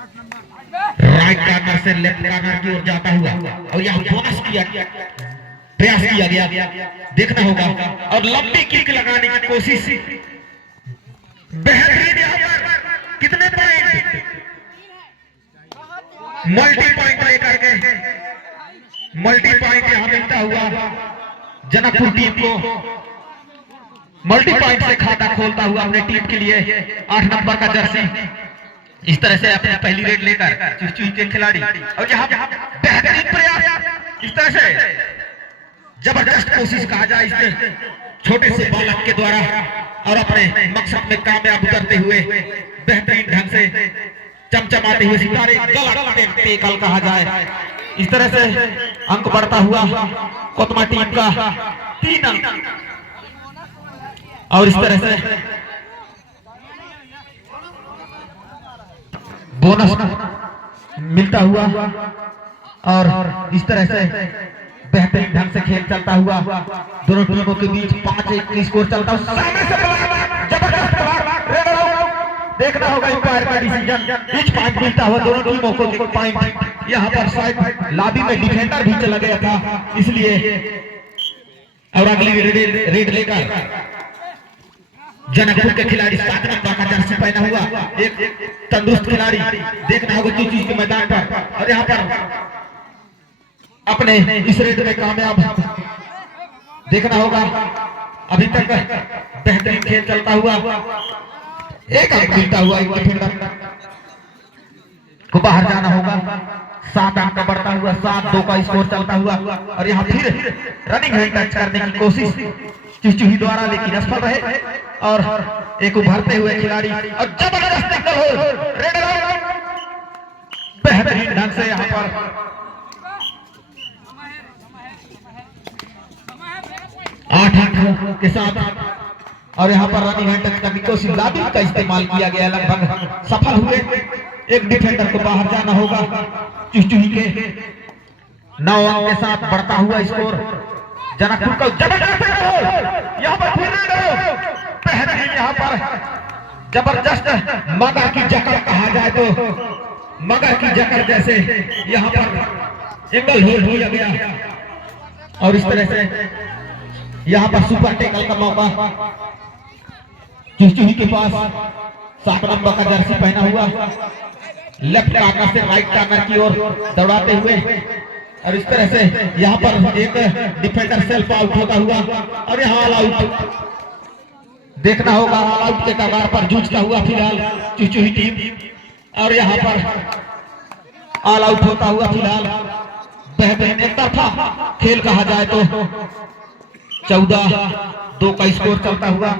Right corner से left corner की ओर जाता हुआ और यहाँ बोनस किया प्रयास किया गया, देखना होगा। और लंबी किक लगाने की कोशिश, बेहतरीन। यहाँ पर कितने पॉइंट, मल्टी पॉइंट लेकर के मल्टी पॉइंट यहाँ मिलता हुआ जनकपुर टीम को, मल्टी पॉइंट से खाता खोलता हुआ अपने टीम के लिए 8 नंबर का जर्सी इस तरह से अपनी पहली रेड लेकर चुचुही के खिलाड़ी। और यहाँ बेहतरीन प्रयास, इस तरह से जबरदस्त कोशिश कहा जाए इसमें छोटे से बालक के द्वारा, और अपने मकसद में कामयाब उतरते हुए बेहतरीन ढंग से चमचमाते हुए सितारे, गलत टेकल कहा जाए। इस तरह से अंक बढ़ता हुआ कोतमा टीम का 3 अंक, और इस तरह से बोनस मिलता हुआ, और इस तरह से बेहतरीन ढंग से खेल चलता हुआ दोनों टीमों के बीच 5-1 स्कोर चलता हुआ। सामने से जबरदस्त देखना होगा अंपायर का डिसीजन, पिच पॉइंट मिलता हुआ दोनों टीमों को 1 पॉइंट। यहाँ पर शायद लाबी में डिफेंडर भी चला गया था, इसलिए। और अगली रेड लेकर जनकपुर के खिलाड़ी 7 नंबर का जर्सी पहना हुआ एक तंदुरुस्त खिलाड़ी, देखना होगा किस चीज के मैदान पर। और यहाँ पर अपने इस रेड में कामयाब देखना होगा। अभी तक बेहतरीन खेल चलता हुआ, एक अंक मिलता हुआ एक डिफेंडर को बाहर जाना होगा। 7 अंक का बढ़ता हुआ 7-2 का स्कोर चलता हुआ, और यहाँ फिर रनिंग हैंड टच करने की कोशिश चुचुही द्वारा, लेकिन असफल रहे। और एक उभरते हुए खिलाड़ी, और जबरदस्त रेड बेहतरीन ढंग से यहाँ पर 8 अंक के साथ, और यहाँ पर रनिंग हैंड टच करने की कोशिश, लाबी का इस्तेमाल किया गया, लगभग सफल हुए। एक डिफेंडर को बाहर जाना होगा। चुचुही के 9 अंक के साथ बढ़ता हुआ स्कोर जनकपुर का। जबरदस्त यहाँ पर बेहतरीन, यहाँ पर जबरदस्त मगर की जकड़ कहा जाए तो मगर की जकड़ जैसे यहाँ पर एंगल होल्ड किया गया, और इस तरह से यहाँ पर सुपर टेकल का मौका चुचुही के पास। 7 नंबर का जर्सी पहना हुआ, लेफ्ट कार्नर से राइट कार्नर की ओर दौड़ाते हुए, और इस तरह से यहाँ पर एक डिफेंडर सेल्फ आउट होता हुआ, और यहाँ ऑल आउट देखना होगा। ऑल आउट के कगार पर जूझता हुआ फिलहाल चुचुही टीम, और यहाँ पर ऑल आउट होता हुआ फिलहाल बेहतरीन एक तरफा खेल कहा जाए तो 14-2 का स्कोर चलता हुआ।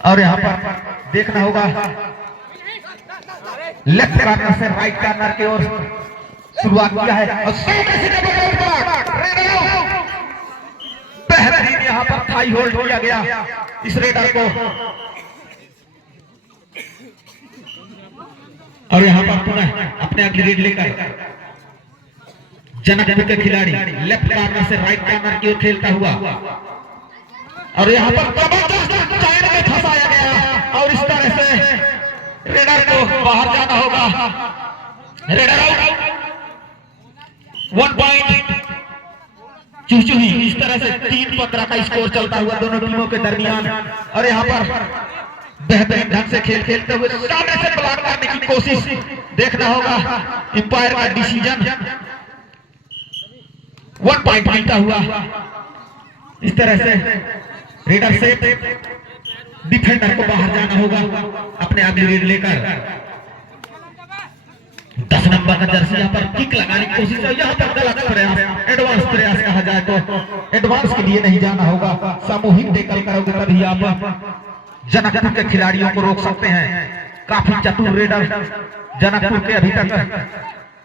और यहाँ पर देखना होगा लेफ्ट कार्नर से राइट कार्नर की ओर शुरुआत किया है, और बेहतरीन यहाँ पर थाई होल्ड किया गया इस रेडर को। और यहाँ पर पुनः अपने अगली रेड लेकर जनकपुर के खिलाड़ी लेफ्ट कार्नर से राइट कार्नर की ओर खेलता हुआ, और यहाँ पर जबरदस्त टायर में फंसाया गया, और इस तरह से रेडर को बाहर जाना होगा। रेडर आउट, 1 पॉइंट चुचुही। इस तरह से 3-15 का स्कोर चलता हुआ दोनों टीमों के दरमियान, और यहाँ पर बेहतरीन ढंग से खेल खेलते हुए सामने से ब्लॉक करने की कोशिश, देखना होगा अंपायर का डिसीजन। 1 पॉइंट मिलता हुआ। इस तरह से रेडर से डिफेंडर को बाहर जाना होगा अपने अगली रेड लेकर। 10 नंबर का जर्सी यहाँ पर किक लगाने की कोशिश है, यहाँ पर गलत प्रयास, एडवांस प्रयास कहा जाए तो एडवांस के लिए नहीं जाना होगा। सामूहिक टेकल करोगे तभी आप जनकपुर के खिलाड़ियों को रोक सकते हैं। काफी चतुर रेडर जनकपुर के अभी तक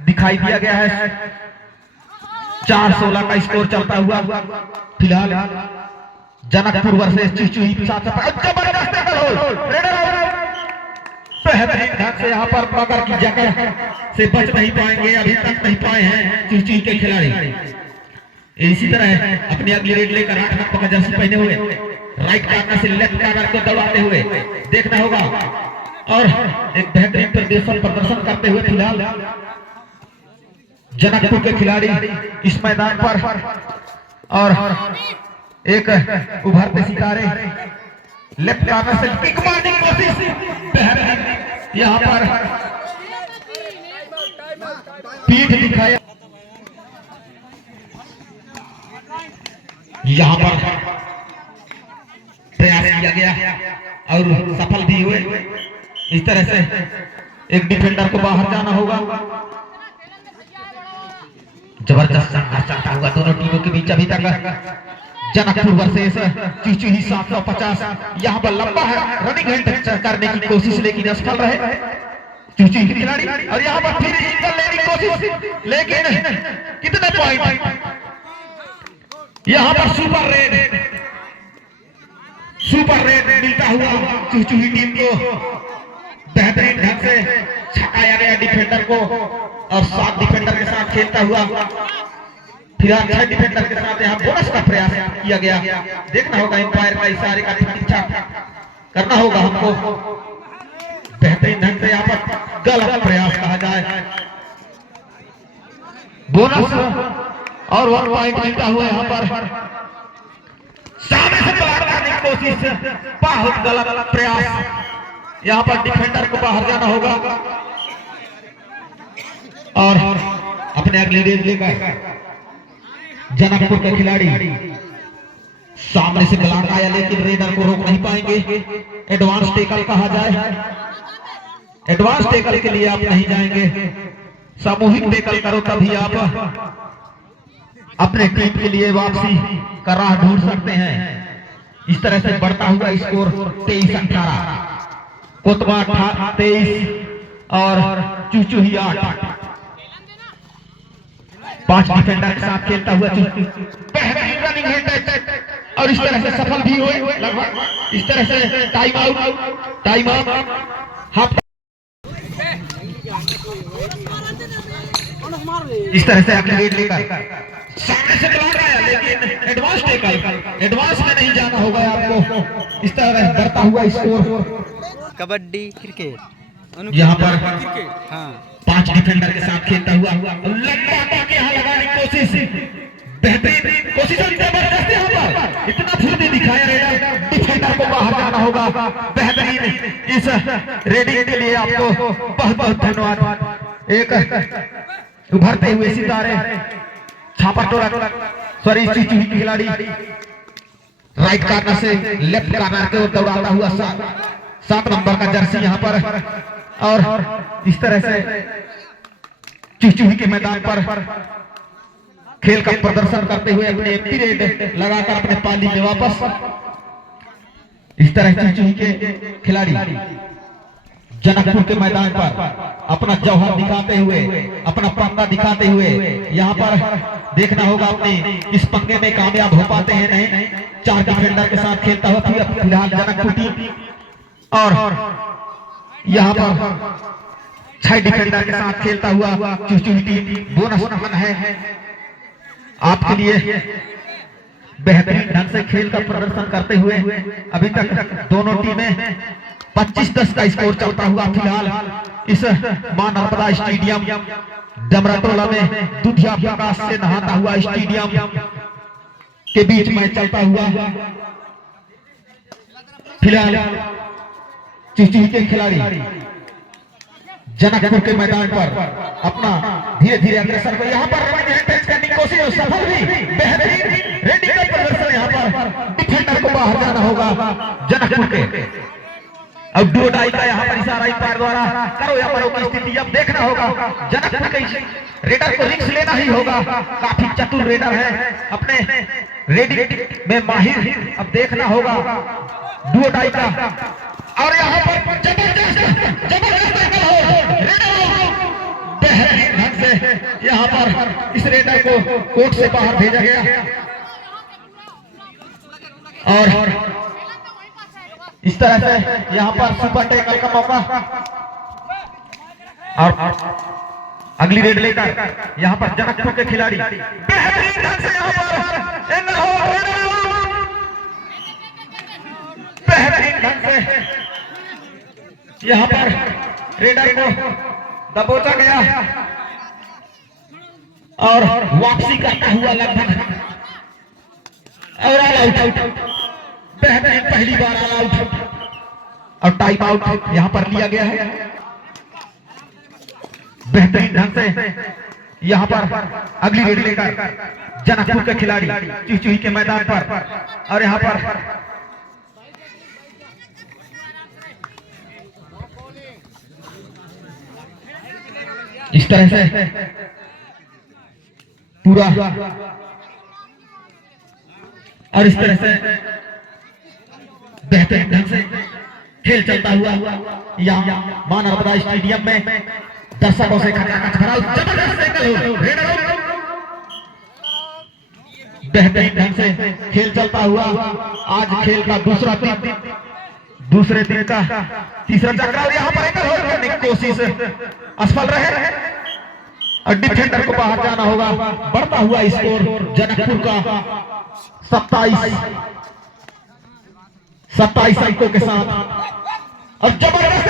दिखाई दिया गया है। 4-16 का स्कोर चलता हुआ फिलहाल जनकपुर वर्सेस चुचुही। बेहतरीन ढंग से यहाँ पर मगर की जगह से बच नहीं पाएंगे, अभी तक नहीं पाए हैं चुचुही के खिलाड़ी। इसी तरह अपनी अगली रेड लेकर 8 नंबर का जर्सी पहने हुए राइट कार्नर से लेफ्ट कार्नर को दबाते हुए देखना होगा और एक बेहतरीन प्रदर्शन करते हुए फिलहाल जनकपुर के खिलाड़ी इस मैदान पर और एक उभरते सितारे लेफ्ट कॉर्नर से किक मारने की कोशिश, यहाँ पर पीठ दिखाया, यहाँ पर प्रयास किया गया और सफल भी हुए। इस तरह से एक डिफेंडर को बाहर जाना होगा। जबरदस्त संघर्ष चलता हुआ दोनों टीमों के बीच अभी तक। जनकपुर वर्सेस चुचुही 750, यहाँ पर लंबा है रनिंग हैंड करने की कोशिश लेकिन असफल रहे चुचुही के खिलाड़ी, और यहाँ पर फिर एंगल लेने की कोशिश लेकिन कितने पॉइंट, यहाँ पर सुपर रेड मिलता हुआ चुचुही टीम को। बेहतरीन ढंग से छकाया गया डिफेंडर को और 7 डिफेंडर के साथ खेलता हुआ फिलहाल 6 डिफेंडर के साथ यहाँ बोनस का प्रयास किया गया। देखना होगा एम्पायर का इशारे का प्रतीक्षा करना होगा हमको। बेहतरीन ढंग से यहाँ पर गलत प्रयास कहा जाए, बोनस और 1 पॉइंट मिलता हुआ यहाँ पर। सामने से बाहर करने की कोशिश, बहुत गलत प्रयास, यहाँ पर डिफेंडर को बाहर जाना होगा और अपने अगली रेड लेकर जनकपुर के खिलाड़ी सामने से ब्लॉक आया लेकिन रेडर को रोक नहीं पाएंगे। एडवांस टेकल कहा जाए, एडवांस टेकल के लिए आप नहीं जाएंगे, सामूहिक टेकल करो तभी आप अपने टीम के लिए वापसी का राह ढूंढ सकते हैं। इस तरह से बढ़ता हुआ स्कोर 23-18, कोतवा 23 और चुचुही 8। 5 डिफेंडर के साथ खेलता हुआ बेहतरीन रनिंग हैंड और इस तरह से सफल भी हुए लगभग। इस तरह से टाइम आउट हाफ, इस तरह से अगली रेड लेकर सामने से ब्लॉक आया लेकिन एडवांस में नहीं जाना होगा आपको। इस तरह बढ़ता हुआ स्कोर कबड्डी क्रिकेट, यहाँ पर क्रिकेट, हाँ 5 डिफेंडर के साथ खेलता हुआ लंबा टॉक यहाँ लगाने की कोशिश, बेहतरीन कोशिश और जबरदस्त यहाँ पर इतना फुर्ती दिखाया रेडर, डिफेंडर को बाहर जाना होगा। बेहतरीन इस रेडिंग के लिए आपको बहुत बहुत धन्यवाद। एक उभरते हुए सितारे छापा टोला सॉरी चुचुही खिलाड़ी राइट कॉर्नर से लेफ्ट कॉर्नर के ओर दौड़ाता हुआ 7 नंबर का जर्सी यहाँ पर, और इस तरह से चुचुही के मैदान पर खेल का प्रदर्शन करते हुए अपने एम्प्टी रेड लगाकर अपने पाली में वापस। इस तरह चुचुही के खिलाड़ी जनकपुर के मैदान पर अपना जौहर दिखाते हुए, अपना पन्ना दिखाते हुए यहाँ पर देखना होगा अपने इस पंगे में कामयाब हो पाते हैं नहीं। 4 डिफेंडर के साथ खेलता हुआ फिलहाल जनकपुर टीम, और यहाँ पर 6 डिफेंडर के साथ खेलता हुआ चुचुही टीम। बोनस है आपके लिए। बेहतरीन ढंग से खेल का प्रदर्शन करते हुए अभी तक दोनों टीमें 25-10 का स्कोर चलता हुआ फिलहाल इस मां नर्मदा स्टेडियम डमराटोला में दुधिया प्रकाश से नहाता हुआ स्टेडियम के बीच में चलता हुआ फिलहाल चुचुही के खिलाड़ी जनकपुर के मैदान पर अपना धीरे धीरे अग्रसर को यहाँ पर टच करने की कोशिश, सफल भी। बेहतरीन रेडी का प्रदर्शन यहाँ पर, डिफेंडर को बाहर जाना होगा जनकपुर के। अब डोडाई का यहाँ पर इशारा पैर द्वारा करो या मरो की स्थिति अब देखना होगा। जनकपुर के रेडर को रिस्क लेना ही होगा, काफी चतुर रेडर है, अपने रेडी में माहिर। अब देखना होगा डोडाई का, और यहाँ पर जबरदस्त बेहतरीन ढंग से यहाँ पर इस रेडर को कोर्ट से बाहर भेजा गया, और इस तरह से यहाँ पर सुपर टैकल का मौका, और अगली रेड लेकर यहाँ पर जनकपुर के खिलाड़ी बेहतरीन ढंग से यहाँ पर बेहतरीन ढंग से यहाँ पर रेडर को दबोचा गया और वापसी करता हुआ लगभग और ऑल आउट। बेहतरीन पहली बार ऑल आउट और टाइम आउट यहाँ पर लिया गया है। बेहतरीन ढंग से यहाँ पर अगली रेडी लेकर जनकपुर के खिलाड़ी चुचुही के मैदान पर और यहाँ पर इस तरह से पूरा और इस तरह से बेहतरीन ढंग से खेल चलता हुआ यहाँ मानवता स्टेडियम में दर्शकों से खचाखच भरा जबरदस्त बेहतरीन ढंग से खेल चलता हुआ आज खेल का दूसरे दिन का तीसरा चक्राव यहाँ पर एक और करने की कोशिश असफल रहे और डिफेंडर को बाहर जाना होगा। बढ़ता हुआ स्कोर जनकपुर का 27 अंकों के साथ और जबरदस्त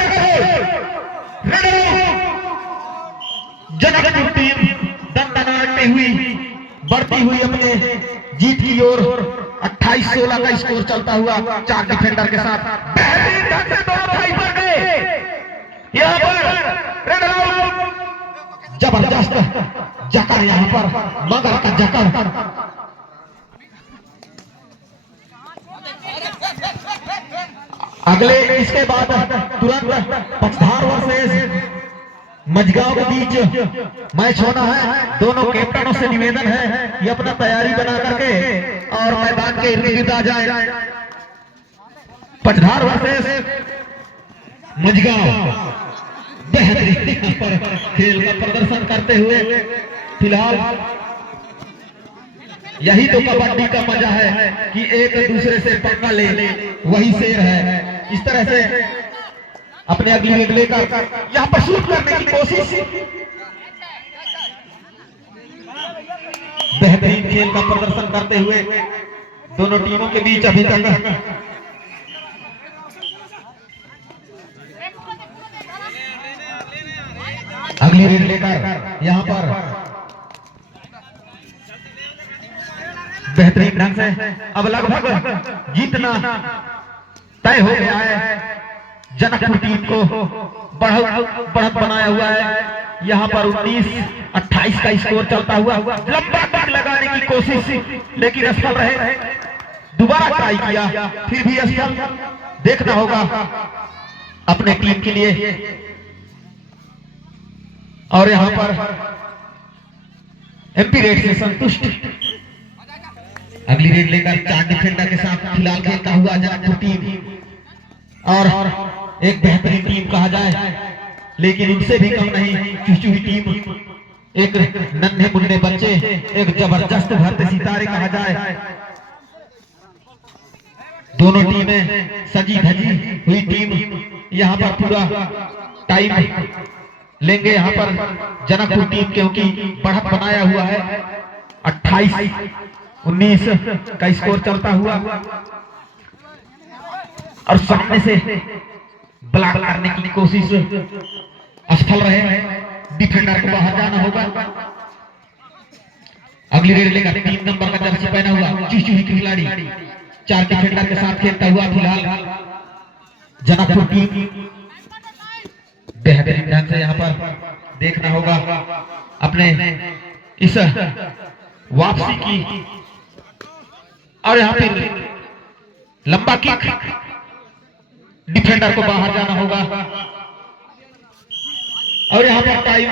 जनकपुर टीम दंडनाते हुई बढ़ती हुई अपने जीत की ओर 28-16 का स्कोर चलता हुआ 4 डिफेंडर के साथ बेहतरीन ढंग से दोनों भाई बढ़ गए। यहाँ पर रेड आउट जबरदस्त जकड़ यहाँ पर मगर का जकड़ अगले इसके बाद तुरंत पचधार वर्सेस मझगांव के बीच मैच होना है। दोनों कैप्टनों से निवेदन है कि अपना तैयारी बना करके और मैदान के इर्द गिर्द आ जाए। पचधार वर्सेस मझगांव बेहतरीन पर खेल का प्रदर्शन करते हुए फिलहाल यही तो कबड्डी का मजा है कि एक दूसरे से पंगा ले वही शेर है। इस तरह से अपने अगली रेड लेकर यहाँ पर शूट करने की कोशिश बेहतरीन खेल का प्रदर्शन करते हुए दोनों टीमों के बीच अभी तक अगली रेड लेकर यहाँ पर बेहतरीन ढंग से अब लगभग जीतना तय हो गया है। जनकपुर टीम को बढ़त बनाया हुआ है। यहाँ पर 19-28 का स्कोर चलता हुआ लंबा तक लगाने की कोशिश लेकिन असफल रहे। दोबारा ट्राई किया फिर भी असफल। देखना होगा अपने टीम के लिए और यहाँ पर एमपी रेड से संतुष्ट अगली रेड लेकर 4 डिफेंडर के साथ फिलहाल खेलता हुआ जनकपुर टीम और एक बेहतरीन टीम कहा जाए लेकिन इनसे भी कम नहीं चुचुही टीम। एक नन्हे मुन्ने बच्चे एक जबरदस्त भरते सितारे कहा जाए। दोनों टीमें सजी धजी हुई टीम यहाँ पर पूरा टाइम लेंगे। यहाँ पर जनकपुर टीम क्योंकि बढ़त बनाया हुआ है 28-19 का स्कोर चलता हुआ और सामने से ब्लॉक करने की कोशिश असफल रहे। डिफेंडर को बाहर जाना होगा। अगली रेड लेकर 3 नंबर का जर्सी पहना हुआ चुचुही के खिलाड़ी 4 डिफेंडर के साथ खेलता हुआ फिलहाल जनकपुर टीम बेहतरीन ढंग से यहाँ पर देखना होगा अपने इस वापसी की और यहाँ पे लंबा किक डिफेंडर को बाहर जाना होगा और यहाँ पर टाइम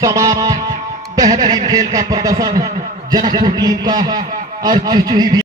समाप्त। बेहतरीन खेल का प्रदर्शन जनकपुर टीम का और चुचुही भी